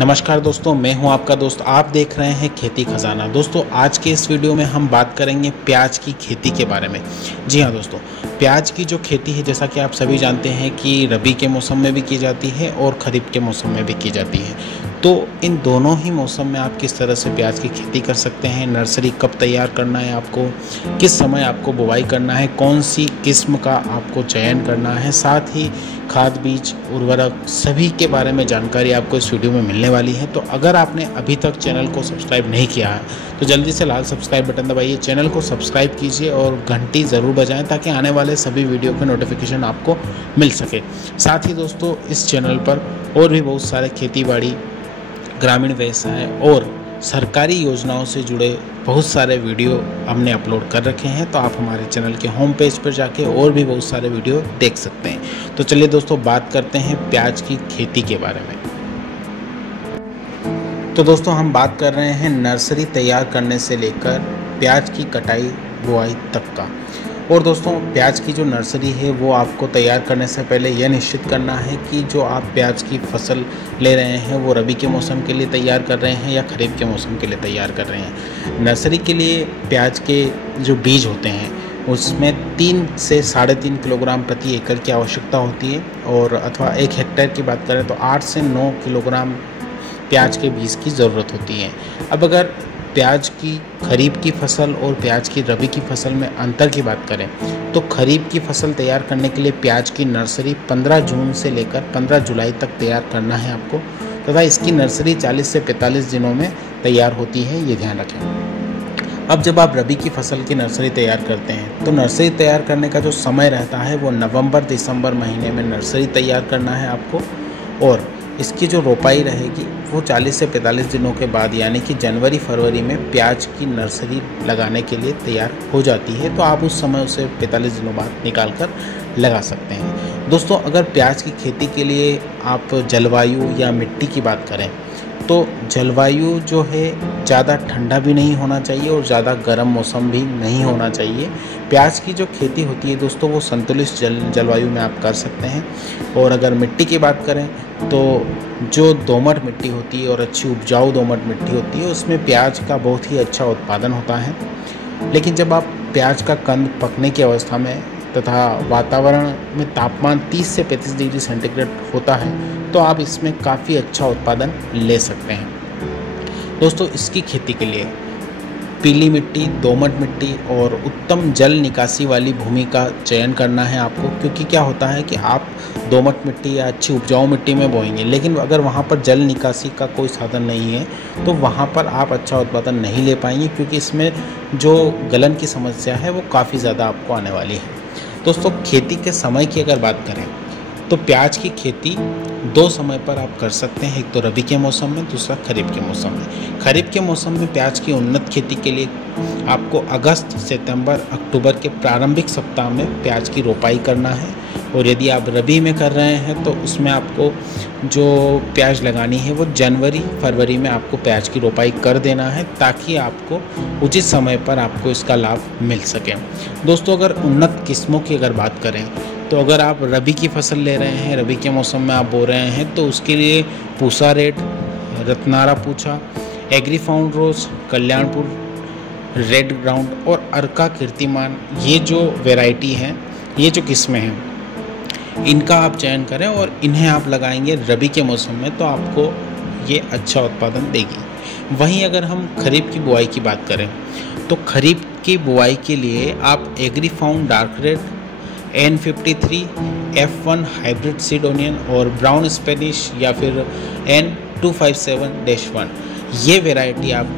नमस्कार दोस्तों, मैं हूं आपका दोस्त। आप देख रहे हैं खेती खजाना। दोस्तों, आज के इस वीडियो में हम बात करेंगे प्याज की खेती के बारे में। जी हां दोस्तों, प्याज की जो खेती है, जैसा कि आप सभी जानते हैं कि रबी के मौसम में भी की जाती है और खरीफ के मौसम में भी की जाती है। तो इन दोनों ही मौसम में आप किस तरह से प्याज की खेती कर सकते हैं, नर्सरी कब तैयार करना है आपको, किस समय आपको बुवाई करना है, कौन सी किस्म का आपको चयन करना है, साथ ही खाद, बीज, उर्वरक सभी के बारे में जानकारी आपको इस वीडियो में मिलने वाली है। तो अगर आपने अभी तक चैनल को सब्सक्राइब नहीं किया है तो जल्दी से लाल सब्सक्राइब बटन दबाइए, चैनल को सब्सक्राइब कीजिए और घंटी ज़रूर बजाएं ताकि आने वाले सभी वीडियो के नोटिफिकेशन आपको मिल सके। साथ ही दोस्तों, इस चैनल पर और भी बहुत सारे खेतीबाड़ी, ग्रामीण व्यवसाय और सरकारी योजनाओं से जुड़े बहुत सारे वीडियो हमने अपलोड कर रखे हैं, तो आप हमारे चैनल के होम पेज पर जाके और भी बहुत सारे वीडियो देख सकते हैं। तो चलिए दोस्तों, बात करते हैं प्याज की खेती के बारे में। तो दोस्तों, हम बात कर रहे हैं नर्सरी तैयार करने से लेकर प्याज की कटाई, बुआई तक का। और दोस्तों, प्याज की जो नर्सरी है वो आपको तैयार करने से पहले यह निश्चित करना है कि जो आप प्याज की फसल ले रहे हैं वो रबी के मौसम के लिए तैयार कर रहे हैं या खरीफ के मौसम के लिए तैयार कर रहे हैं। नर्सरी के लिए प्याज के जो बीज होते हैं उसमें 3 से 3.5 किलोग्राम प्रति एकड़ की आवश्यकता होती है, और अथवा 1 हेक्टेयर की बात करें तो 8 से 9 किलोग्राम प्याज के बीज की ज़रूरत होती है। अब अगर प्याज की खरीफ की फसल और प्याज की रबी की फसल में अंतर की बात करें तो खरीफ की फसल तैयार करने के लिए प्याज की नर्सरी 15 जून से लेकर 15 जुलाई तक तैयार करना है आपको, तथा इसकी नर्सरी 40 से 45 दिनों में तैयार होती है, ये ध्यान रखें। अब जब आप रबी की फसल की नर्सरी तैयार करते हैं तो नर्सरी तैयार करने का जो समय रहता है वो नवंबर दिसंबर महीने में नर्सरी तैयार करना है आपको, और इसकी जो रोपाई रहेगी वो 40 से 45 दिनों के बाद यानी कि जनवरी फरवरी में प्याज की नर्सरी लगाने के लिए तैयार हो जाती है। तो आप उस समय उसे 45 दिनों बाद निकाल कर लगा सकते हैं। दोस्तों, अगर प्याज की खेती के लिए आप जलवायु या मिट्टी की बात करें तो जलवायु जो है ज़्यादा ठंडा भी नहीं होना चाहिए और ज़्यादा गर्म मौसम भी नहीं होना चाहिए। प्याज की जो खेती होती है दोस्तों वो संतुलित जलवायु में आप कर सकते हैं। और अगर मिट्टी की बात करें तो जो दोमट मिट्टी होती है और अच्छी उपजाऊ दोमट मिट्टी होती है उसमें प्याज का बहुत ही अच्छा उत्पादन होता है। लेकिन जब आप प्याज का कंद पकने की अवस्था में तथा वातावरण में तापमान 30 से 35 डिग्री सेंटीग्रेड होता है तो आप इसमें काफ़ी अच्छा उत्पादन ले सकते हैं। दोस्तों, इसकी खेती के लिए पीली मिट्टी, दोमट मिट्टी और उत्तम जल निकासी वाली भूमि का चयन करना है आपको, क्योंकि क्या होता है कि आप दोमट मिट्टी या अच्छी उपजाऊ मिट्टी में बोएंगे लेकिन अगर वहाँ पर जल निकासी का कोई साधन नहीं है तो वहाँ पर आप अच्छा उत्पादन नहीं ले पाएंगे, क्योंकि इसमें जो गलन की समस्या है वो काफ़ी ज़्यादा आपको आने वाली है। दोस्तों, खेती के समय की अगर बात करें तो प्याज की खेती 2 समय पर आप कर सकते हैं, एक तो रबी के मौसम में, दूसरा खरीफ के मौसम में। खरीफ के मौसम में प्याज की उन्नत खेती के लिए आपको अगस्त, सितंबर, अक्टूबर के प्रारंभिक सप्ताह में प्याज की रोपाई करना है, और यदि आप रबी में कर रहे हैं तो उसमें आपको जो प्याज लगानी है वो जनवरी फरवरी में आपको प्याज की रोपाई कर देना है ताकि आपको उचित समय पर आपको इसका लाभ मिल सके। दोस्तों, अगर उन्नत किस्मों की अगर बात करें तो अगर आप रबी की फसल ले रहे हैं, रबी के मौसम में आप बो रहे हैं तो उसके लिए पूसा रेड, रत्नारा पूछा, एग्रीफाउंड रोज, कल्याणपुर रेड ग्राउंड और अर्का कीर्तिमान, ये जो वैरायटी हैं, ये जो किस्में हैं, इनका आप चयन करें और इन्हें आप लगाएंगे रबी के मौसम में तो आपको ये अच्छा उत्पादन देगी। वहीं अगर हम खरीफ की बुआई की बात करें तो खरीफ की बुआई के लिए आप Agrifound dark red, N53, F1 hybrid seed onion और ब्राउन स्पेनिश या फिर N257-1 ये वैरायटी आप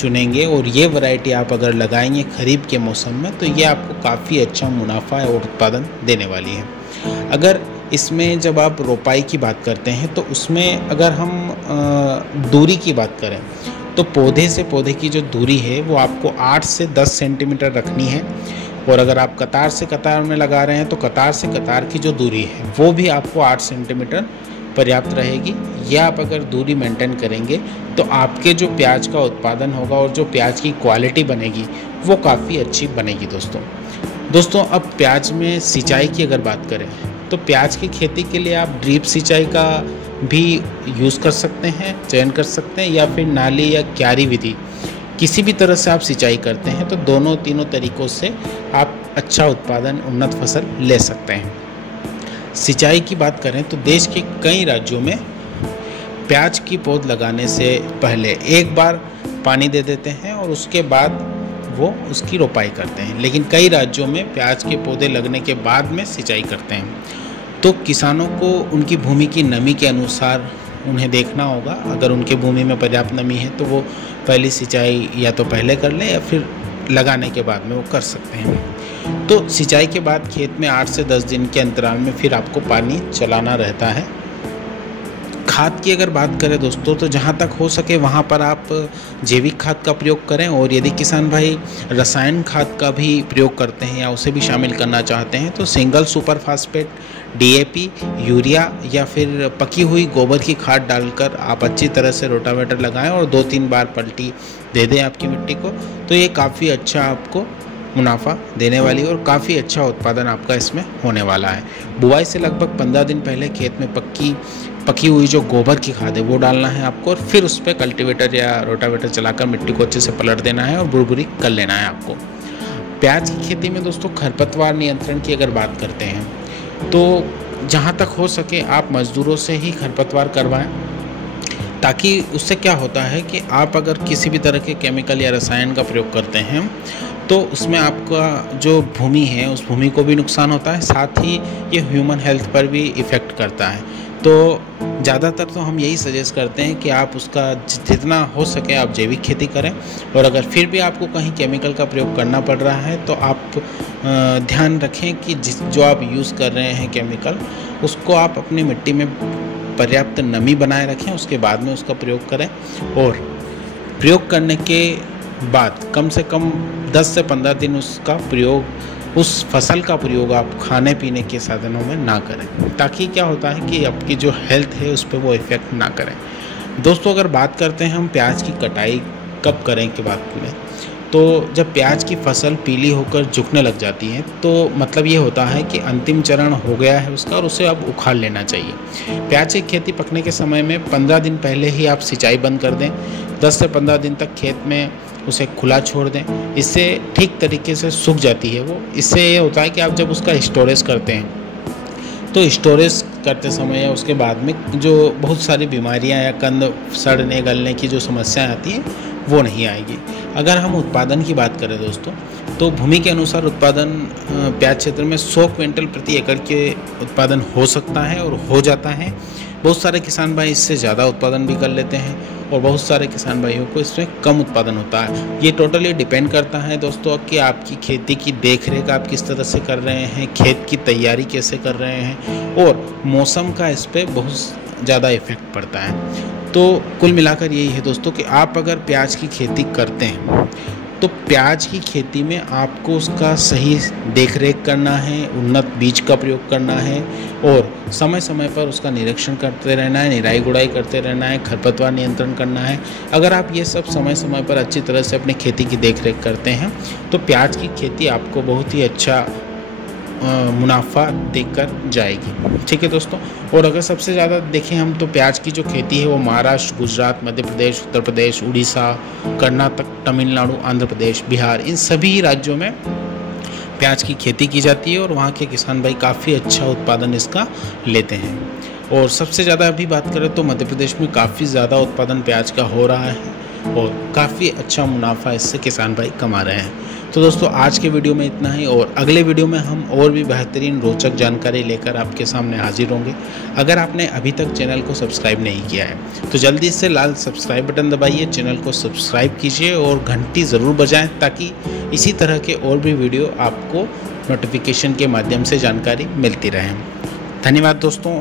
चुनेंगे, और ये वैरायटी आप अगर लगाएंगे खरीफ के मौसम में तो ये आपको काफ़ी अच्छा मुनाफा और उत्पादन देने वाली है। अगर इसमें जब आप रोपाई की बात करते हैं तो उसमें अगर हम दूरी की बात करें तो पौधे से पौधे की जो दूरी है वो आपको 8 से 10 सेंटीमीटर रखनी है, और अगर आप कतार से कतार में लगा रहे हैं तो कतार से कतार की जो दूरी है वो भी आपको 8 सेंटीमीटर पर्याप्त रहेगी। यह आप अगर दूरी मेंटेन करेंगे तो आपके जो प्याज का उत्पादन होगा और जो प्याज की क्वालिटी बनेगी वो काफ़ी अच्छी बनेगी। दोस्तों, अब प्याज में सिंचाई की अगर बात करें तो प्याज की खेती के लिए आप ड्रिप सिंचाई का भी यूज़ कर सकते हैं, चयन कर सकते हैं, या फिर नाली या क्यारी विधि, किसी भी तरह से आप सिंचाई करते हैं तो दोनों तीनों तरीक़ों से आप अच्छा उत्पादन, उन्नत फसल ले सकते हैं। सिंचाई की बात करें तो देश के कई राज्यों में प्याज की पौध लगाने से पहले एक बार पानी दे देते हैं और उसके बाद वो उसकी रोपाई करते हैं, लेकिन कई राज्यों में प्याज के पौधे लगने के बाद में सिंचाई करते हैं। तो किसानों को उनकी भूमि की नमी के अनुसार उन्हें देखना होगा। अगर उनके भूमि में पर्याप्त नमी है तो वो पहली सिंचाई या तो पहले कर लें या फिर लगाने के बाद में वो कर सकते हैं। तो सिंचाई के बाद खेत में 8 से 10 दिन के अंतराल में फिर आपको पानी चलाना रहता है। खाद की अगर बात करें दोस्तों, तो जहाँ तक हो सके वहाँ पर आप जैविक खाद का प्रयोग करें, और यदि किसान भाई रसायन खाद का भी प्रयोग करते हैं या उसे भी शामिल करना चाहते हैं तो single super phosphate, DAP, urea या फिर पकी हुई गोबर की खाद डालकर आप अच्छी तरह से रोटावेटर लगाएं और 2-3 बार पलटी दे दें आपकी मिट्टी को, तो ये काफ़ी अच्छा आपको मुनाफा देने वाली और काफ़ी अच्छा उत्पादन आपका इसमें होने वाला है। बुआई से लगभग 15 दिन पहले खेत में पकी हुई जो गोबर की खाद है वो डालना है आपको, और फिर उस पर कल्टीवेटर या रोटावेटर चलाकर मिट्टी को अच्छे से पलट देना है और बुरबुरी कर लेना है आपको। प्याज की खेती में दोस्तों खरपतवार नियंत्रण की अगर बात करते हैं तो जहाँ तक हो सके आप मज़दूरों से ही खरपतवार करवाएं, ताकि उससे क्या होता है कि आप अगर किसी भी तरह के केमिकल या रसायन का प्रयोग करते हैं तो उसमें आपका जो भूमि है उस भूमि को भी नुकसान होता है, साथ ही ये ह्यूमन हेल्थ पर भी इफ़ेक्ट करता है। तो ज़्यादातर तो हम यही सजेस्ट करते हैं कि आप उसका जितना हो सके आप जैविक खेती करें, और अगर फिर भी आपको कहीं केमिकल का प्रयोग करना पड़ रहा है तो आप ध्यान रखें कि जो आप यूज़ कर रहे हैं केमिकल, उसको आप अपनी मिट्टी में पर्याप्त नमी बनाए रखें, उसके बाद में उसका प्रयोग करें। और प्रयोग करने के बाद कम से कम 10 से 15 दिन उसका प्रयोग, उस फसल का प्रयोग आप खाने पीने के साधनों में ना करें, ताकि क्या होता है कि आपकी जो हेल्थ है उस पर वो इफ़ेक्ट ना करें। दोस्तों अगर बात करते हैं हम प्याज की कटाई कब करें की बात में, तो जब प्याज की फसल पीली होकर झुकने लग जाती है तो मतलब ये होता है कि अंतिम चरण हो गया है उसका और उसे अब उखाड़ लेना चाहिए। प्याज की खेती पकने के समय में 15 दिन पहले ही आप सिंचाई बंद कर दें। 10 से 15 दिन तक खेत में उसे खुला छोड़ दें, इससे ठीक तरीके से सूख जाती है वो। इससे ये होता है कि आप जब उसका स्टोरेज करते हैं तो स्टोरेज करते समय या उसके बाद में जो बहुत सारी बीमारियां या कंद सड़ने गलने की जो समस्याएं आती हैं वो नहीं आएगी। अगर हम उत्पादन की बात करें दोस्तों, तो भूमि के अनुसार उत्पादन प्याज क्षेत्र में 100 क्विंटल प्रति एकड़ के उत्पादन हो सकता है और हो जाता है। बहुत सारे किसान भाई इससे ज़्यादा उत्पादन भी कर लेते हैं और बहुत सारे किसान भाइयों को इसमें कम उत्पादन होता है। ये टोटली डिपेंड करता है दोस्तों कि आपकी खेती की देखरेख आप किस तरह से कर रहे हैं, खेत की तैयारी कैसे कर रहे हैं, और मौसम का इस पर बहुत ज़्यादा इफ़ेक्ट पड़ता है। तो कुल मिलाकर यही है दोस्तों कि आप अगर प्याज की खेती करते हैं तो प्याज की खेती में आपको उसका सही देखरेख करना है, उन्नत बीज का प्रयोग करना है और समय समय पर उसका निरीक्षण करते रहना है, निराई गुड़ाई करते रहना है, खरपतवार नियंत्रण करना है। अगर आप ये सब समय समय पर अच्छी तरह से अपनी खेती की देखरेख करते हैं तो प्याज की खेती आपको बहुत ही अच्छा मुनाफा देकर जाएगी। ठीक है दोस्तों। और अगर सबसे ज़्यादा देखें हम तो प्याज की जो खेती है वो महाराष्ट्र, गुजरात, मध्य प्रदेश, उत्तर प्रदेश, उड़ीसा, कर्नाटक, तमिलनाडु, आंध्र प्रदेश, बिहार, इन सभी राज्यों में प्याज की खेती की जाती है और वहाँ के किसान भाई काफ़ी अच्छा उत्पादन इसका लेते हैं। और सबसे ज़्यादा अभी बात करें तो मध्य प्रदेश में काफ़ी ज़्यादा उत्पादन प्याज का हो रहा है और काफ़ी अच्छा मुनाफा इससे किसान भाई कमा रहे हैं। तो दोस्तों आज के वीडियो में इतना ही, और अगले वीडियो में हम और भी बेहतरीन रोचक जानकारी लेकर आपके सामने हाजिर होंगे। अगर आपने अभी तक चैनल को सब्सक्राइब नहीं किया है तो जल्दी से लाल सब्सक्राइब बटन दबाइए, चैनल को सब्सक्राइब कीजिए और घंटी ज़रूर बजाएं ताकि इसी तरह के और भी वीडियो आपको नोटिफिकेशन के माध्यम से जानकारी मिलती रहे। धन्यवाद दोस्तों।